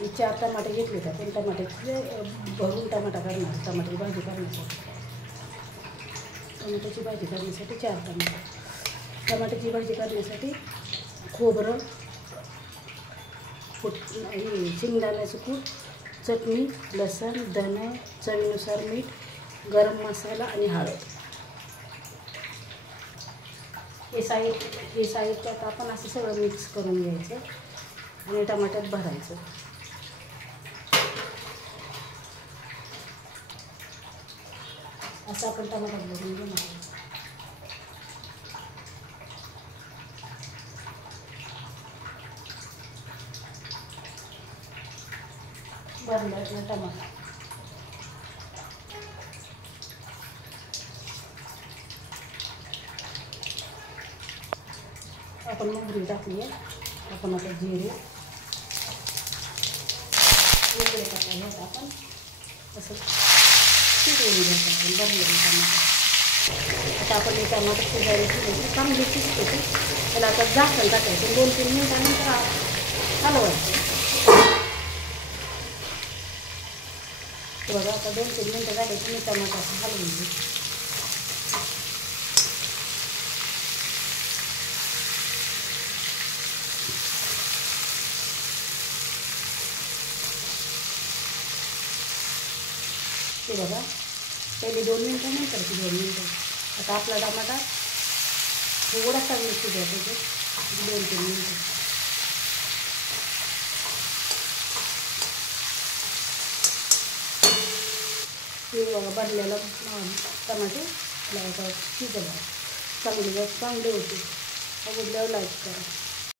मी 4 टमाटे घेतले होते. पण टमाट्याचे भरून टमाटा करणार, टमाट्याची भाजी करण्यासाठी. टमाट्याची भाजी करण्यासाठी 4 टमाटे. टमाट्याची भाजी करण्यासाठी खोबरं, शेंगदाण्याचं कूट, चटणी, लसूण, धणे, चवीनुसार मीठ, गरम मसाला आणि हळद. हे साहित्य आता आपण असं सगळं मिक्स करून घ्यायचं आणि टमाट्यात भरायचं. असं आपण टमाट्यात भरून घेणार. भरलं टमाटा. आपण मोहरी टाकली आहे. आपण आता जिरे वेगळे टाकायला आपण असं शिजवून घ्यायचं. आपण भरलेलं टमाटर. आता आपण हे टमाटर शिजायला ठेवायचे, चांगली शिजते. त्याला आता झाकण टाकायचं. 2-3 मिनिटानंतर हलवायचं. बघा आता 2-3 मिनिटं झाले की मी टमाटर असं हलवून घेऊ. ते बघा पहिले 2 मिनिटं नंतर 2 मिनिटं. आता आपला टमाटा थोडासा वेळ शिजायचा ते 2-3 मिनिटं. ते बघा भरलेला टमाटे शिजला चांगले होते. आवडल्यावर लाईक करा.